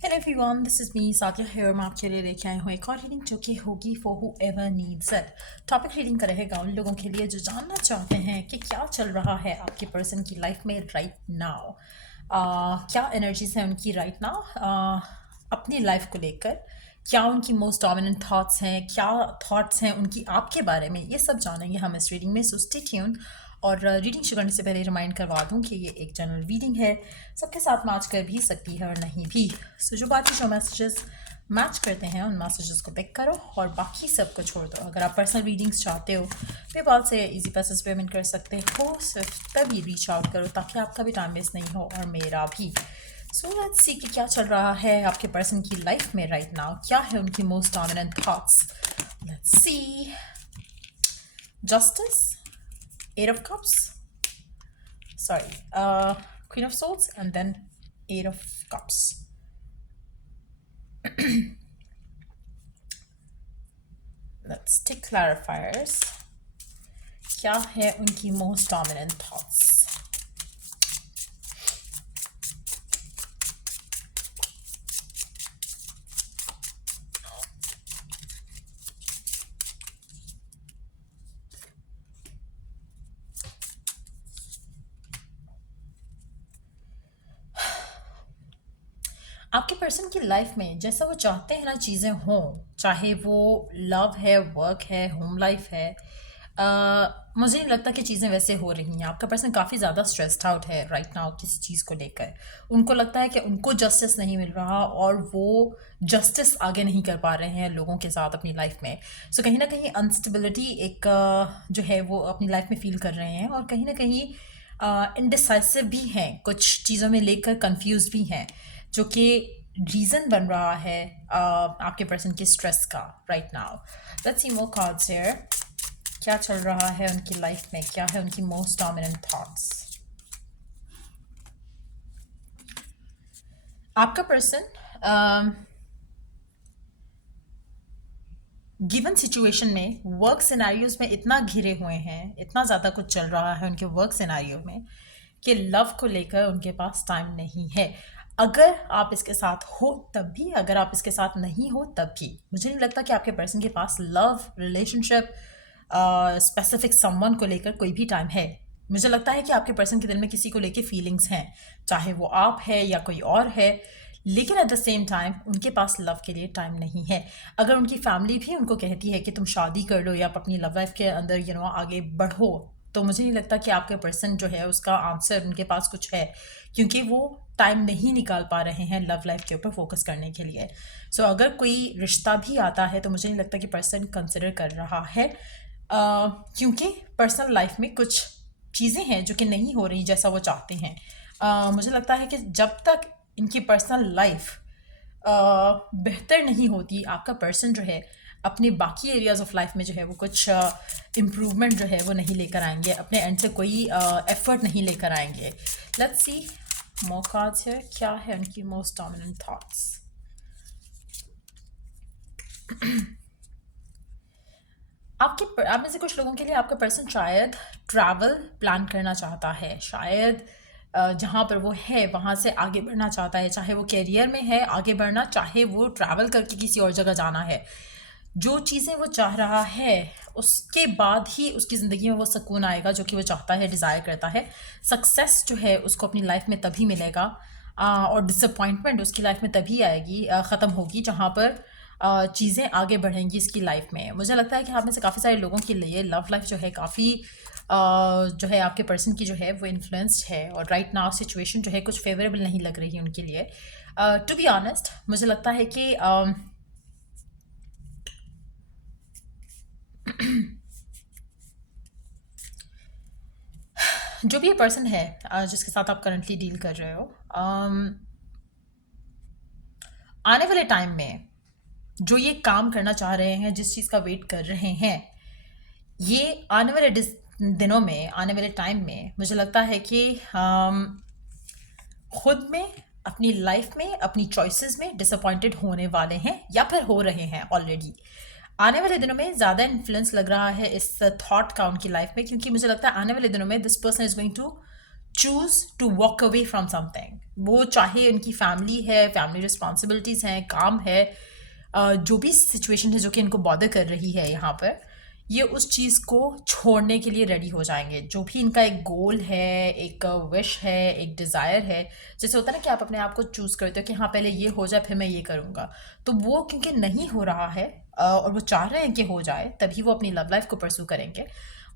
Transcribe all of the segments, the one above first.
Hello everyone, this is me Sadia here. मैं आपके लिए लेके आई हूँ एक और रीडिंग जो कि होगी for who ever needs it. Topic reading का रहेगा उन लोगों के लिए जो जानना चाहते हैं कि क्या चल रहा है आपके पर्सन की लाइफ में राइट नाउ। क्या एनर्जीज है उनकी राइट नाउ अपनी लाइफ को लेकर। क्या उनकी मोस्ट डोमिनेंट थॉट्स हैं, क्या थॉट्स हैं उनकी आपके बारे में, ये सब जानेंगे हम इस रीडिंग में। So stay tune. और रीडिंग शुरू करने से पहले रिमाइंड करवा दूं कि ये एक जनरल रीडिंग है, सबके साथ मैच कर भी सकती है और नहीं भी। सो जो बाकी जो मैसेजेस मैच करते हैं उन मैसेजेस को पिक करो और बाकी सबको छोड़ दो। अगर आप पर्सनल रीडिंग्स चाहते हो पेपाल से इजी पैसेज पेमेंट कर सकते हो, सिर्फ तभी रीच आउट करो ताकि आपका भी टाइम वेस्ट नहीं हो और मेरा भी। सो लेट्स सी कि क्या चल रहा है आपके पर्सन की लाइफ में राइट नाउ, क्या है उनकी most dominant thoughts. Let's see. Justice, eight of cups, sorry, Queen of Swords, and then Eight of Cups. Let's take clarifiers. क्या है उनकी most dominant thoughts? आपके पर्सन की लाइफ में जैसा वो चाहते हैं ना चीज़ें हों, चाहे वो लव है, वर्क है, होम लाइफ है, मुझे नहीं लगता कि चीज़ें वैसे हो रही हैं। आपका पर्सन काफ़ी ज़्यादा स्ट्रेस्ड आउट है राइट नाउ किसी चीज़ को लेकर। उनको लगता है कि उनको जस्टिस नहीं मिल रहा और वो जस्टिस आगे नहीं कर पा रहे हैं लोगों के साथ अपनी लाइफ में। सो कहीं ना कहीं अनस्टेबिलिटी एक जो है वो अपनी लाइफ में फील कर रहे हैं और कहीं ना कहीं इनडिसाइसिव भी हैं, कुछ चीज़ों में लेकर कंफ्यूज भी हैं, जो कि रीज़न बन रहा है आपके पर्सन के स्ट्रेस का right now. Let's see more cards here. क्या चल रहा है उनकी लाइफ में, क्या है उनकी मोस्ट डोमिनेंट थॉट्स। आपका पर्सन गिवन सिचुएशन में वर्क सिनेरियोज में इतना घिरे हुए हैं, इतना ज़्यादा कुछ चल रहा है उनके वर्क सिनेरियो में कि लव को लेकर उनके पास टाइम नहीं है। अगर आप इसके साथ हो तब भी, अगर आप इसके साथ नहीं हो तब भी, मुझे नहीं लगता कि आपके पर्सन के पास लव रिलेशनशिप स्पेसिफिक समवन को लेकर कोई भी टाइम है। मुझे लगता है कि आपके पर्सन के दिल में किसी को लेकर फीलिंग्स हैं, चाहे वो आप है या कोई और है, लेकिन एट द सेम टाइम उनके पास लव के लिए टाइम नहीं है। अगर उनकी फैमिली भी उनको कहती है कि तुम शादी कर लो या आप अपनी लव लाइफ के अंदर आगे बढ़ो, तो मुझे नहीं लगता कि आपके पर्सन जो है उसका आंसर उनके पास कुछ है, क्योंकि वो टाइम नहीं निकाल पा रहे हैं लव लाइफ के ऊपर फोकस करने के लिए। सो अगर कोई रिश्ता भी आता है तो मुझे नहीं लगता कि पर्सन कंसिडर कर रहा है, क्योंकि पर्सनल लाइफ में कुछ चीज़ें हैं जो कि नहीं हो रही जैसा वो चाहते हैं। मुझे लगता है कि जब तक इनकी पर्सनल लाइफ बेहतर नहीं होती, आपका पर्सन जो है अपने बाकी एरियाज ऑफ लाइफ में जो है वो कुछ इम्प्रूवमेंट जो है वो नहीं लेकर आएंगे, अपने एंड से कोई एफर्ट नहीं लेकर आएंगे। Let's see more cards here. क्या है उनकी मोस्ट डोमिनेंट थॉट्स। आप में से कुछ लोगों के लिए आपका पर्सन शायद ट्रैवल प्लान करना चाहता है, शायद जहाँ पर वो है वहाँ से आगे बढ़ना चाहता है, चाहे वो कैरियर में है आगे बढ़ना, चाहे वो ट्रैवल करके किसी और जगह जाना है। जो चीज़ें वो चाह रहा है उसके बाद ही उसकी ज़िंदगी में वो सुकून आएगा जो कि वो चाहता है, डिज़ायर करता है। सक्सेस जो है उसको अपनी लाइफ में तभी मिलेगा और डिसअपॉइंटमेंट उसकी लाइफ में तभी आएगी, ख़त्म होगी, जहाँ पर चीज़ें आगे बढ़ेंगी इसकी लाइफ में। मुझे लगता है कि आप में से काफ़ी सारे लोगों के लिए लव लाइफ जो है काफ़ी जो है आपके पर्सन की जो है वो इन्फ्लुएंस्ड है और राइट नाउ सिचुएशन जो है कुछ फेवरेबल नहीं लग रही है उनके लिए। टू बी ऑनेस्ट मुझे लगता है कि जो भी ये पर्सन है जिसके साथ आप करंटली डील कर रहे हो, आने वाले टाइम में जो ये काम करना चाह रहे हैं, जिस चीज़ का वेट कर रहे हैं, ये आने वाले दिनों में, आने वाले टाइम में मुझे लगता है कि खुद में, अपनी लाइफ में, अपनी चॉइसेस में डिसअपॉइंटेड होने वाले हैं या फिर हो रहे हैं ऑलरेडी। आने वाले दिनों में ज़्यादा इन्फ्लुएंस लग रहा है इस थॉट का उनकी लाइफ में, क्योंकि मुझे लगता है आने वाले दिनों में this person is going to choose to walk away from something. वो चाहे उनकी फैमिली है, फैमिली रिस्पॉन्सिबिलिटीज़ हैं, काम है, जो भी सिचुएशन है जो कि इनको बॉदर कर रही है यहाँ पर, ये उस चीज़ को छोड़ने के लिए रेडी हो जाएंगे। जो भी इनका एक गोल है, एक विश है, एक डिज़ायर है, जैसे होता है ना कि आप अपने आप को चूज़ करते हो कि हाँ पहले ये हो जाए फिर मैं ये करूँगा, तो वो क्योंकि नहीं हो रहा है और वो चाह रहे हैं कि हो जाए, तभी वो अपनी लव लाइफ को परस्यू करेंगे।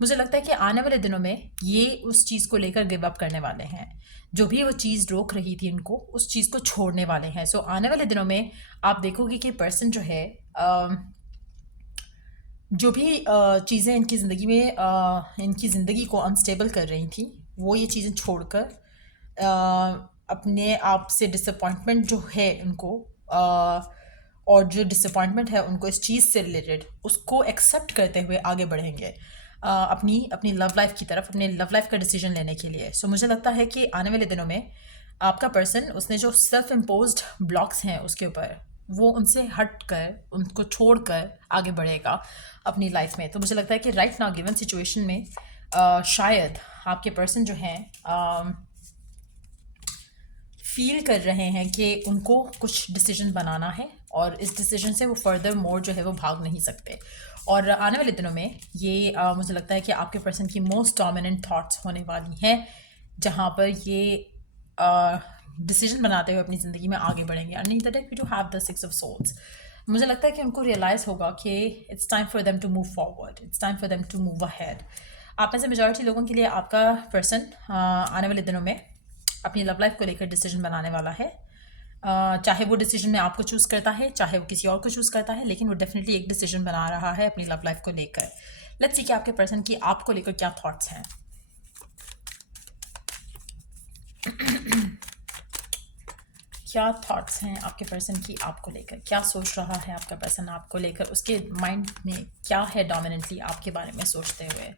मुझे लगता है कि आने वाले दिनों में ये उस चीज़ को लेकर गिव अप करने वाले हैं। जो भी वो चीज़ रोक रही थी इनको, उस चीज़ को छोड़ने वाले हैं। सो आने वाले दिनों में आप देखोगे कि पर्सन जो है, जो भी चीज़ें इनकी ज़िंदगी में इनकी ज़िंदगी को अनस्टेबल कर रही थी, वो ये चीज़ें छोड़कर अपने आप से डिसअपॉइंटमेंट जो है उनको, और जो डिसअपॉइंटमेंट है उनको इस चीज़ से रिलेटेड, उसको एक्सेप्ट करते हुए आगे बढ़ेंगे अपनी अपनी लव लाइफ की तरफ, अपने लव लाइफ का डिसीजन लेने के लिए। सो मुझे लगता है कि आने वाले दिनों में आपका पर्सन, उसने जो सेल्फ इम्पोज्ड ब्लॉक्स हैं उसके ऊपर, वो उनसे हट कर, उनको छोड़कर आगे बढ़ेगा अपनी लाइफ में। तो मुझे लगता है कि राइट नाउ गिवन सिचुएशन में शायद आपके पर्सन जो हैं फील कर रहे हैं कि उनको कुछ डिसीजन बनाना है, और इस डिसीजन से वो फर्दर मोर जो है वो भाग नहीं सकते। और आने वाले दिनों में ये मुझे लगता है कि आपके पर्सन की मोस्ट डोमिनेंट थॉट्स होने वाली हैं, जहाँ पर ये डिसीजन बनाते हुए अपनी ज़िंदगी में आगे बढ़ेंगे। Earning the deck we do have the six of souls. मुझे लगता है कि उनको रियलाइज़ होगा कि it's time for them to move forward, it's time for them to move ahead. आप में से मेजॉरिटी लोगों के लिए आपका पर्सन आने वाले दिनों में अपनी लव लाइफ को लेकर डिसीजन बनाने वाला है। चाहे वो डिसीजन में आपको चूज़ करता है, चाहे वो किसी और को चूज़ करता है, लेकिन वो डेफिनेटली एक डिसीजन बना रहा है अपनी लव लाइफ को लेकर। लेट्स सी कि आपके पर्सन की आपको लेकर क्या थॉट्स हैं। क्या थॉट्स हैं आपके पर्सन की आपको लेकर, क्या सोच रहा है आपका पर्सन आपको लेकर, उसके माइंड में क्या है डोमिनेंटली आपके बारे में सोचते हुए,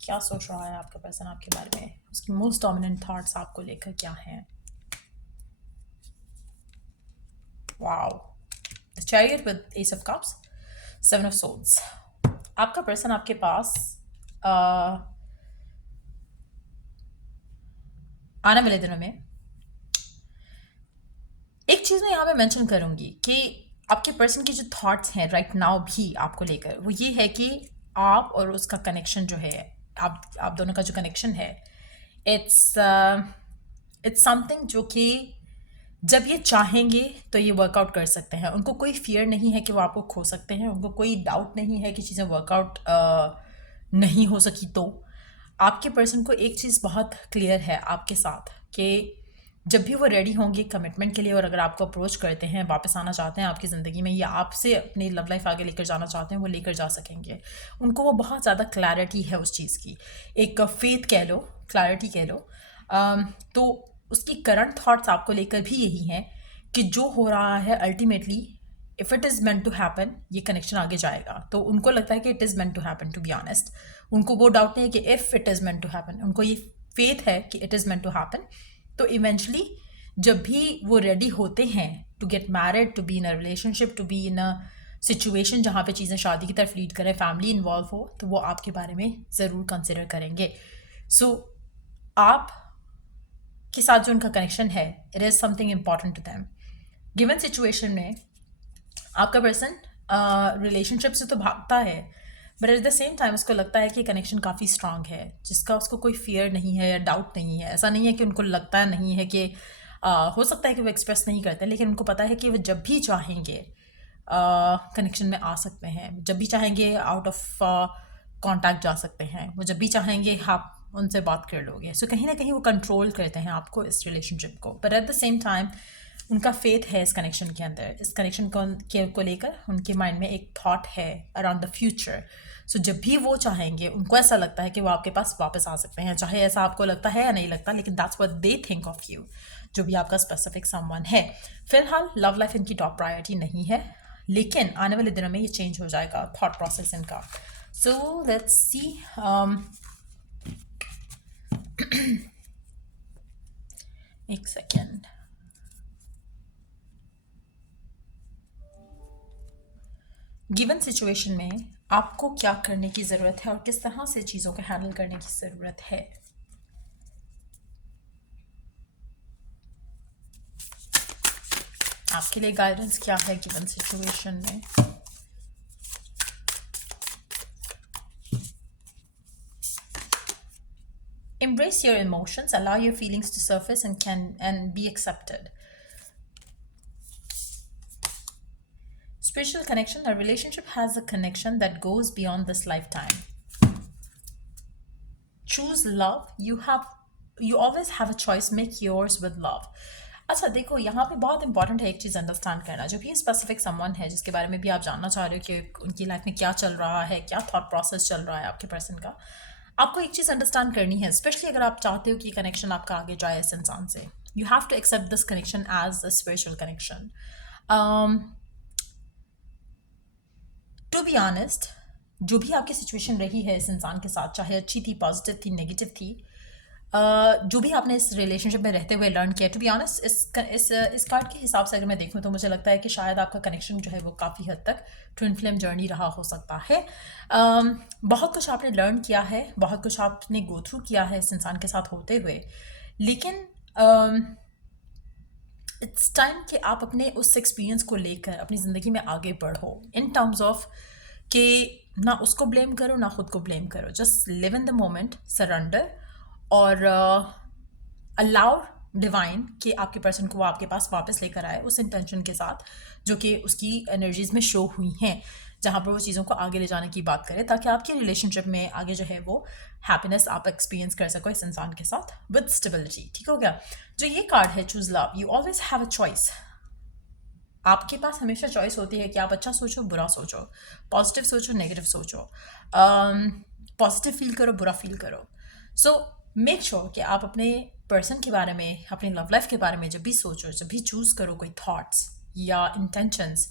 क्या सोच रहा है आपका पर्सन आपके बारे में, उसकी मोस्ट डोमिनेंट थॉट्स आपको लेकर क्या हैं। Wow, the chariot with ace of cups, seven of souls. आपका पर्सन आपके पास आने वाले दिनों में एक चीज़ मैं यहाँ पे मेंशन करूँगी कि आपके पर्सन की जो थॉट्स हैं राइट नाउ भी आपको लेकर, वो ये है कि आप और उसका कनेक्शन जो है, आप दोनों का जो कनेक्शन है, इट्स इट्स समथिंग जो कि जब ये चाहेंगे तो ये वर्कआउट कर सकते हैं। उनको कोई फियर नहीं है कि वो आपको खो सकते हैं, उनको कोई डाउट नहीं है कि चीज़ें वर्कआउट नहीं हो सकी। तो आपके पर्सन को एक चीज़ बहुत क्लियर है आपके साथ कि जब भी वो रेडी होंगे कमिटमेंट के लिए, और अगर आपको अप्रोच करते हैं, वापस आना चाहते हैं आपकी ज़िंदगी में, या आपसे अपनी लव लाइफ आगे लेकर जाना चाहते हैं, वो लेकर जा सकेंगे। उनको वो बहुत ज़्यादा क्लैरिटी है उस चीज़ की, एक फेथ कह लो, क्लैरिटी कह लो। तो उसकी करंट थॉट्स आपको लेकर भी यही हैं कि जो हो रहा है ultimately, if it is meant to happen, ये कनेक्शन आगे जाएगा। तो उनको लगता है कि it is meant to happen, to be honest. उनको वो डाउट नहीं है कि if it is meant to happen, उनको ये फेथ है कि it is meant to happen. तो इवेंचुअली जब भी वो रेडी होते हैं to get married, to be in a relationship, to be in a situation जहाँ पे चीज़ें शादी की तरफ लीड करें, फैमिली इन्वॉल्व हो, तो वो आपके बारे में ज़रूर कंसिडर करेंगे। सो आप के साथ जो उनका कनेक्शन है, it is something important to them. Given situation में आपका पर्सन रिलेशनशिप से तो भागता है, but at the same time उसको लगता है कि कनेक्शन काफ़ी स्ट्रांग है, जिसका उसको कोई फियर नहीं है या डाउट नहीं है। ऐसा नहीं है कि उनको लगता नहीं है कि हो सकता है कि वो एक्सप्रेस नहीं करते, लेकिन उनको पता है कि वो जब भी चाहेंगे कनेक्शन में आ सकते हैं, जब भी चाहेंगे आउट ऑफ कॉन्टैक्ट जा सकते हैं, वो जब भी चाहेंगे आप उनसे बात कर लोगे। सो कहीं ना कहीं वो कंट्रोल करते हैं आपको, इस रिलेशनशिप को, but at the same time उनका फेथ है इस कनेक्शन के अंदर। इस कनेक्शन को लेकर उनके माइंड में एक थॉट है अराउंड द फ्यूचर। सो जब भी वो चाहेंगे, उनको ऐसा लगता है कि वो आपके पास वापस आ सकते हैं, चाहे ऐसा आपको लगता है या नहीं लगता, लेकिन that's what they think of you, जो भी आपका स्पेसिफिक समवन है। फिलहाल लव लाइफ इनकी टॉप प्रायोरिटी नहीं है, लेकिन आने वाले दिनों में ये चेंज हो जाएगा थॉट प्रोसेस इनका। सो लेट्स सी, एक सेकेंड। गिवन सिचुएशन में आपको क्या करने की ज़रूरत है और किस तरह से चीज़ों को हैंडल करने की ज़रूरत है। आपके लिए गाइडेंस क्या है गिवन सिचुएशन में? Embrace your emotions, allow your feelings to surface and be accepted. Spiritual connection, a relationship has a connection that goes beyond this lifetime. Choose love. You always have a choice. Make yours with love. अच्छा देखो, यहाँ पे बहुत important है एक चीज़ understand करना। जो भी स्पेसिफिक समवन है जिसके बारे में भी आप जानना चाह रहे हो कि उनकी लाइफ में क्या चल रहा है, क्या थॉट प्रोसेस चल रहा है आपके पर्सन का, आपको एक चीज़ अंडरस्टैंड करनी है, स्पेशली अगर आप चाहते हो कि कनेक्शन आपका आगे जाए इस इंसान से। You have to accept this connection as a spiritual connection. To be honest, जो भी आपकी सिचुएशन रही है इस इंसान के साथ, चाहे अच्छी थी, पॉजिटिव थी, नेगेटिव थी, जो भी आपने इस रिलेशनशिप में रहते हुए लर्न किया, टू बी ऑनेस्ट, इस कार्ड के हिसाब से अगर मैं देखूं तो मुझे लगता है कि शायद आपका कनेक्शन जो है वो काफ़ी हद तक ट्विन फ्लेम जर्नी रहा हो सकता है। बहुत कुछ आपने लर्न किया है, बहुत कुछ आपने गो थ्रू किया है इस इंसान के साथ होते हुए, लेकिन इट्स टाइम कि आप अपने उस एक्सपीरियंस को लेकर अपनी ज़िंदगी में आगे बढ़ो, इन टर्म्स ऑफ कि ना उसको ब्लेम करो ना खुद को ब्लेम करो। Just live in the moment, surrender, और अलाउ डिवाइन कि आपके पर्सन को वो आपके पास वापस लेकर आए उस इंटेंशन के साथ जो कि उसकी एनर्जीज में शो हुई हैं, जहाँ पर वो चीज़ों को आगे ले जाने की बात करें, ताकि आपके रिलेशनशिप में आगे जो है वो हैप्पीनेस आप एक्सपीरियंस कर सको इस इंसान के साथ विद स्टेबिलिटी। ठीक हो गया? जो ये कार्ड है choose love, you always have a choice. आपके पास हमेशा चॉइस होती है कि आप अच्छा सोचो, बुरा सोचो, पॉजिटिव सोचो, नेगेटिव सोचो, पॉजिटिव फील करो, बुरा फील करो। सो मेक श्योर कि आप अपने पर्सन के बारे में, अपनी लव लाइफ के बारे में जब भी सोचो, जब भी चूज़ करो कोई थॉट्स या इंटेंशंस,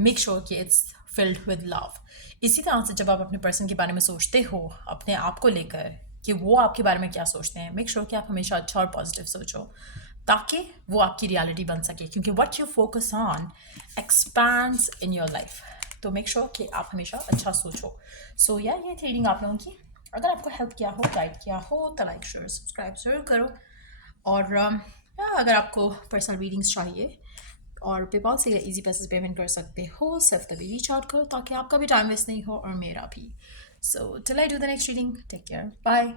मेक श्योर कि इट्स फिल्ड विद लव। इसी तरह से जब आप अपने पर्सन के बारे में सोचते हो, अपने आप को लेकर कि वो आपके बारे में क्या सोचते हैं, मेक श्योर कि आप हमेशा अच्छा और पॉजिटिव सोचो, ताकि वो आपकी रियलिटी बन सके, क्योंकि what you focus on expands in your life. तो मेक श्योर कि आप हमेशा अच्छा सोचो। सो या ये थी रीडिंग आप लोगों की। अगर आपको हेल्प किया हो, गाइड किया हो, तो लाइक, शेयर, सब्सक्राइब ज़रूर करो। और अगर आपको पर्सनल रीडिंग्स चाहिए और पेपाल से इजी पैसे पेमेंट कर सकते हो, सिर्फ तभी रीच आउट करो ताकि आपका भी टाइम वेस्ट नहीं हो और मेरा भी। So till I do the next reading, take care, bye.